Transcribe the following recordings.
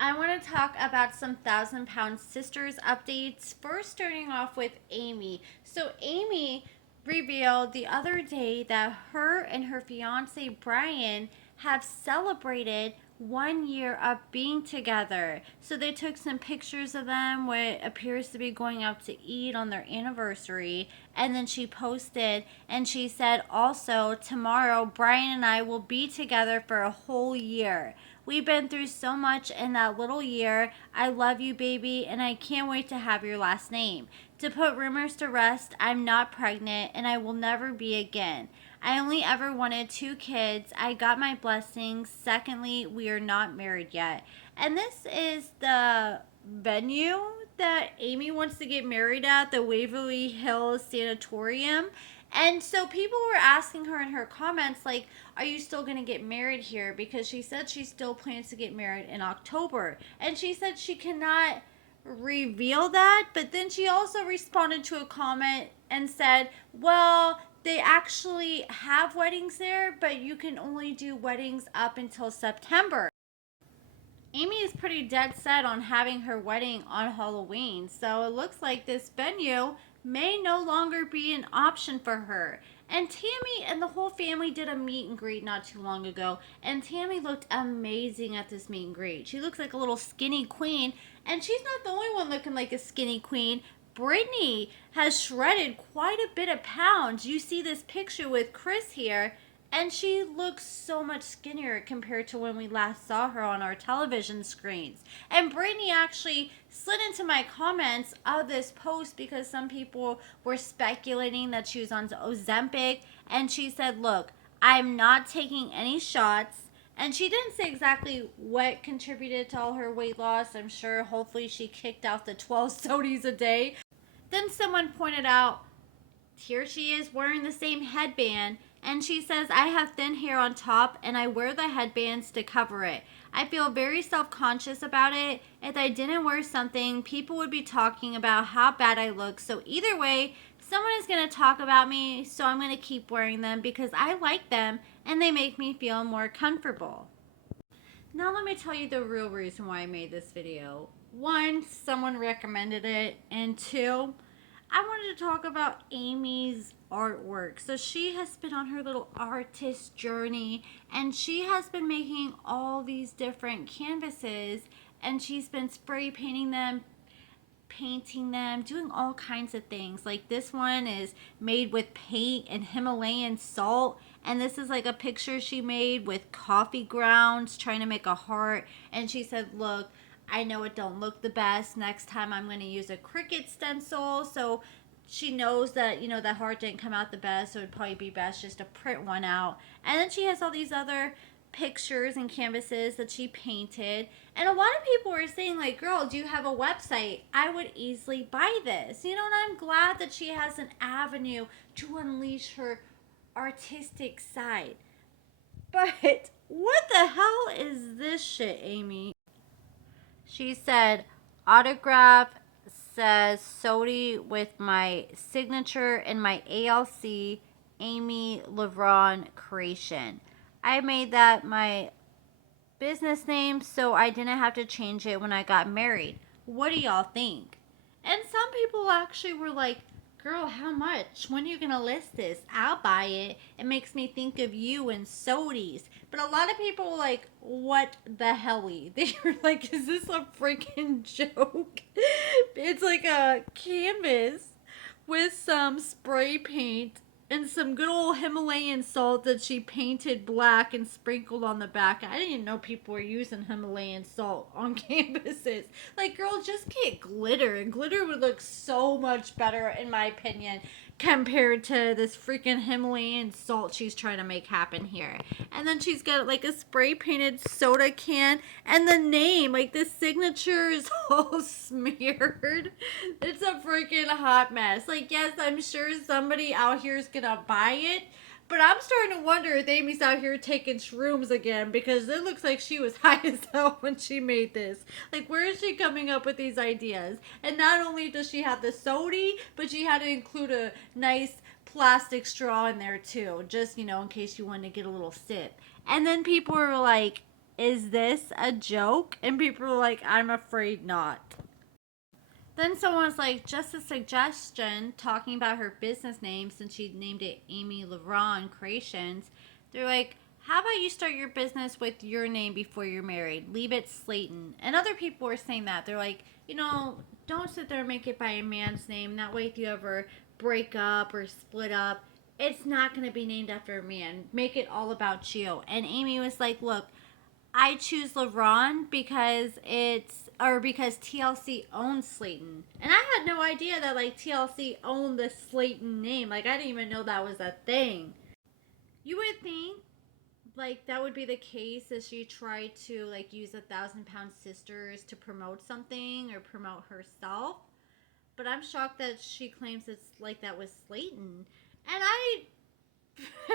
I want to talk about some Thousand Pound Sisters updates. First, starting off with Amy. So, Amy revealed the other day that her and her fiance Brian have celebrated 1 year of being together. So, they took some pictures of them what appears to be going out to eat on their anniversary. And then she posted and she said, also, tomorrow, Brian and I will be together for a whole year. We've been through so much in that little year. I love you, baby, and I can't wait to have your last name. To put rumors to rest, I'm not pregnant and I will never be again. I only ever wanted 2 kids. I got my blessings. Secondly, we are not married yet. And this is the venue that Amy wants to get married at, the Waverly Hills Sanatorium. And so people were asking her in her comments, like, are you still going to get married here? Because she said she still plans to get married in October. And she said she cannot reveal that. But then she also responded to a comment and said, well, they actually have weddings there, but you can only do weddings up until September. Amy is pretty dead set on having her wedding on Halloween, so it looks like this venue may no longer be an option for her. And Tammy and the whole family did a meet and greet not too long ago, and Tammy looked amazing at this meet and greet. She looks like a little skinny queen, and she's not the only one looking like a skinny queen. Brittany has shredded quite a bit of pounds. You see this picture with Chris here, and she looks so much skinnier compared to when we last saw her on our television screens. And Brittany actually slid into my comments of this post because some people were speculating that she was on Ozempic. And she said, look, I'm not taking any shots. And she didn't say exactly what contributed to all her weight loss. I'm sure hopefully she kicked out the 12 sodies a day. Then someone pointed out, here she is wearing the same headband, and she says, I have thin hair on top and I wear the headbands to cover it. I feel very self-conscious about it. If I didn't wear something, people would be talking about how bad I look. So either way, someone is going to talk about me, so I'm going to keep wearing them because I like them and they make me feel more comfortable. Now let me tell you the real reason why I made this video. One, someone recommended it, and two, I wanted to talk about Amy's artwork. So she has been on her little artist journey, and she has been making all these different canvases, and she's been spray painting them, painting them, doing all kinds of things. Like this one is made with paint and Himalayan salt, and this is like a picture she made with coffee grounds trying to make a heart. And she said, look, I know it don't look the best. Next time I'm going to use a Cricut stencil. So she knows that, that heart didn't come out the best. So it'd probably be best just to print one out. And then she has all these other pictures and canvases that she painted. And a lot of people were saying, like, girl, do you have a website? I would easily buy this. And I'm glad that she has an avenue to unleash her artistic side. But what the hell is this shit, Amy? She said, autograph says Sodi with my signature and my ALC Amy LeVron creation. I made that my business name so I didn't have to change it when I got married. What do y'all think? And some people actually were like, girl, how much? When are you going to list this? I'll buy it. It makes me think of you and Sodies. But a lot of people were like, what the helly? They were like, is this a freaking joke? It's like a canvas with some spray paint and some good old Himalayan salt that she painted black and sprinkled on the back. I didn't even know people were using Himalayan salt on canvases. Like, girl, just get glitter. And glitter would look so much better, in my opinion, compared to this freaking Himalayan salt she's trying to make happen here. And then she's got like a spray painted soda can, and the name, like the signature is all smeared. It's a freaking hot mess. Like, yes, I'm sure somebody out here is gonna buy it, but I'm starting to wonder if Amy's out here taking shrooms again, because it looks like she was high as hell when she made this. Like, where is she coming up with these ideas? And not only does she have the sody, but she had to include a nice plastic straw in there too, just, in case you wanted to get a little sip. And then people were like, is this a joke? And people were like, I'm afraid not. Then someone's like, just a suggestion, talking about her business name since she named it Amy LeBron Creations. They're like, how about you start your business with your name before you're married? Leave it Slayton. And other people were saying that. They're like, don't sit there and make it by a man's name. That way, if you ever break up or split up, it's not going to be named after a man. Make it all about you. And Amy was like, look, I choose LeBron because TLC owns Slayton. And I had no idea that like TLC owned the Slayton name. Like I didn't even know that was a thing. You would think like that would be the case if she tried to like use 1,000-Pound Sisters to promote something or promote herself. But I'm shocked that she claims it's like that was Slayton. And I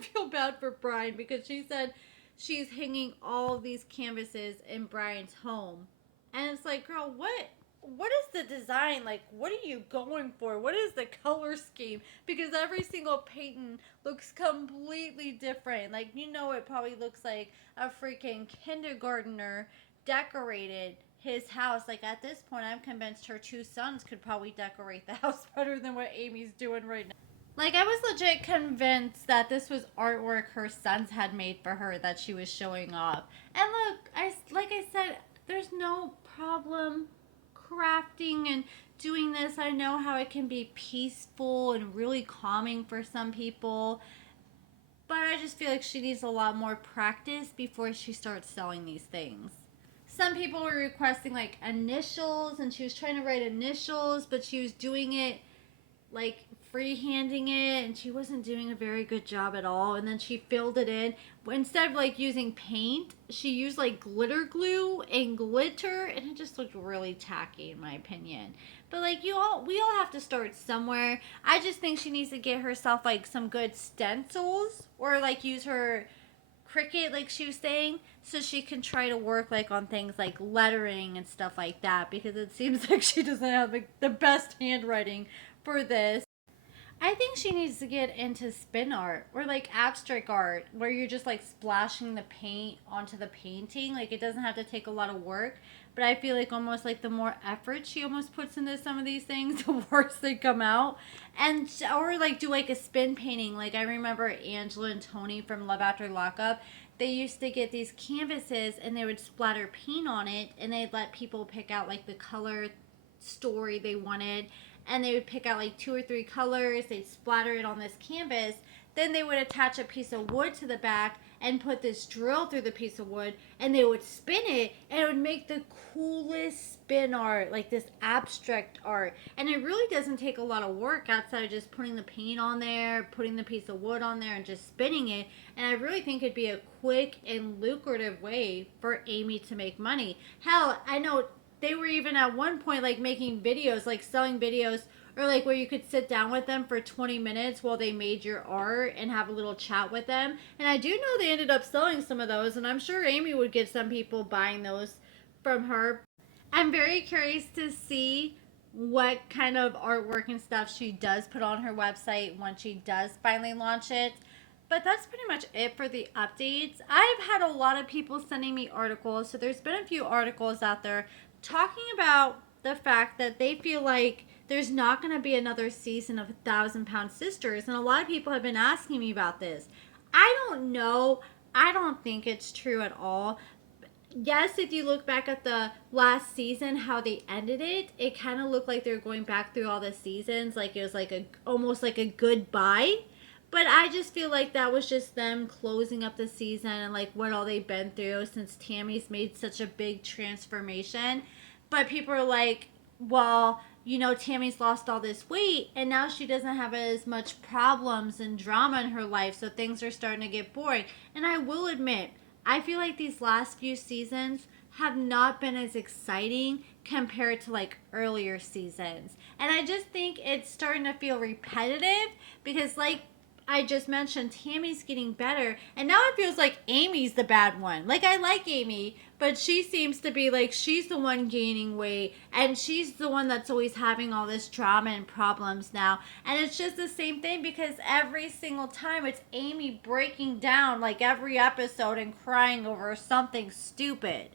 feel bad for Brian because she said she's hanging all these canvases in Brian's home. And it's like, girl, what is the design? Like, what are you going for? What is the color scheme? Because every single painting looks completely different. Like, it probably looks like a freaking kindergartner decorated his house. Like, at this point, I'm convinced her 2 sons could probably decorate the house better than what Amy's doing right now. Like, I was legit convinced that this was artwork her sons had made for her that she was showing off. And look, like I said, there's no problem crafting and doing this. I know how it can be peaceful and really calming for some people. But I just feel like she needs a lot more practice before she starts selling these things. Some people were requesting like initials, and she was trying to write initials, but she was doing it like freehanding it, and she wasn't doing a very good job at all. And then she filled it in. Instead of like using paint, she used like glitter glue and glitter, and it just looked really tacky in my opinion. But like we all have to start somewhere. I just think she needs to get herself like some good stencils, or like use her Cricut, like she was saying, so she can try to work like on things like lettering and stuff like that, because it seems like she doesn't have like the best handwriting for this. I think she needs to get into spin art or like abstract art, where you're just like splashing the paint onto the painting. Like it doesn't have to take a lot of work, but I feel like almost like the more effort she almost puts into some of these things, the worse they come out. And or like do like a spin painting. Like I remember Angela and Tony from Love After Lockup. They used to get these canvases and they would splatter paint on it, and they'd let people pick out like the color story they wanted, and they would pick out like 2 or 3 colors. They'd splatter it on this canvas. Then they would attach a piece of wood to the back and put this drill through the piece of wood, and they would spin it, and it would make the coolest spin art, like this abstract art. And it really doesn't take a lot of work outside of just putting the paint on there, putting the piece of wood on there, and just spinning it. And I really think it'd be a quick and lucrative way for Amy to make money. Hell, I know they were even at one point like making videos, like selling videos, or like where you could sit down with them for 20 minutes while they made your art and have a little chat with them. And I do know they ended up selling some of those, and I'm sure Amy would get some people buying those from her. I'm very curious to see what kind of artwork and stuff she does put on her website when she does finally launch it. But that's pretty much it for the updates. I've had a lot of people sending me articles, so there's been a few articles out there talking about the fact that they feel like there's not going to be another season of 1,000-Pound Sisters, and a lot of people have been asking me about this. I don't know. I don't think it's true at all. Yes, if you look back at the last season, how they ended it, it kind of looked like they were going back through all the seasons, like it was like almost like a goodbye. But I just feel like that was just them closing up the season and like what all they've been through since Tammy's made such a big transformation. But people are like, well, Tammy's lost all this weight and now she doesn't have as much problems and drama in her life, so things are starting to get boring. And I will admit, I feel like these last few seasons have not been as exciting compared to like earlier seasons. And I just think it's starting to feel repetitive because like I just mentioned, Tammy's getting better, and now it feels like Amy's the bad one. Like, I like Amy, But she seems to be like, she's the one gaining weight, and she's the one that's always having all this drama and problems now. And it's just the same thing, because every single time it's Amy breaking down like every episode and crying over something stupid.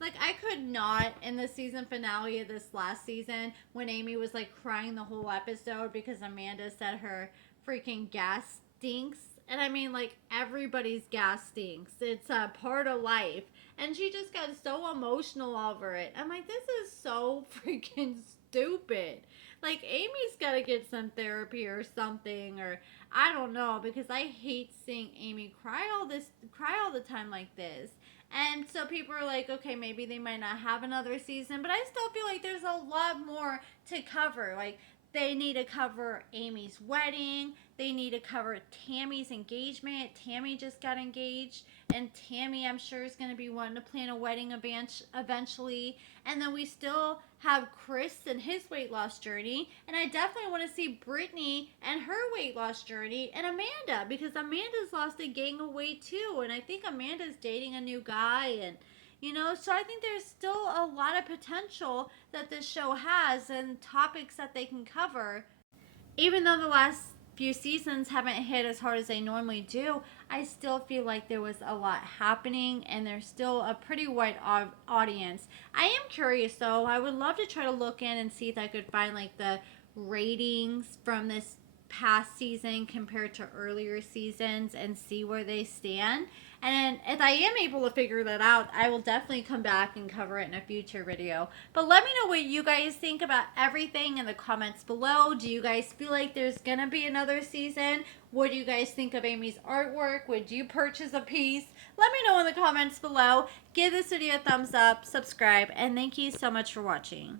Like, I could not, in the season finale of this last season, when Amy was like crying the whole episode because Amanda said her freaking gas stinks. And I mean, like, everybody's gas stinks. It's a part of life. And she just got so emotional over it. I'm like, this is so freaking stupid. Like, Amy's got to get some therapy or something, or I don't know, because I hate seeing Amy cry all the time like this. And so people are like, okay, maybe they might not have another season, but I still feel like there's a lot more to cover. Like, they need to cover Amy's wedding. They need to cover Tammy's engagement. Tammy just got engaged, and Tammy, I'm sure, is going to be wanting to plan a wedding eventually. And then we still have Chris and his weight loss journey, and I definitely want to see Brittany and her weight loss journey, and Amanda, because Amanda's lost a gang of weight too, and I think Amanda's dating a new guy, and so I think there's still a lot of potential that this show has and topics that they can cover. Even though the last few seasons haven't hit as hard as they normally do, I still feel like there was a lot happening, and there's still a pretty wide audience. I am curious though. I would love to try to look in and see if I could find like the ratings from this past season compared to earlier seasons and see where they stand. And if I am able to figure that out, I will definitely come back and cover it in a future video. But let me know what you guys think about everything in the comments below. Do you guys feel like there's going to be another season? What do you guys think of Amy's artwork? Would you purchase a piece? Let me know in the comments below. Give this video a thumbs up, subscribe, and thank you so much for watching.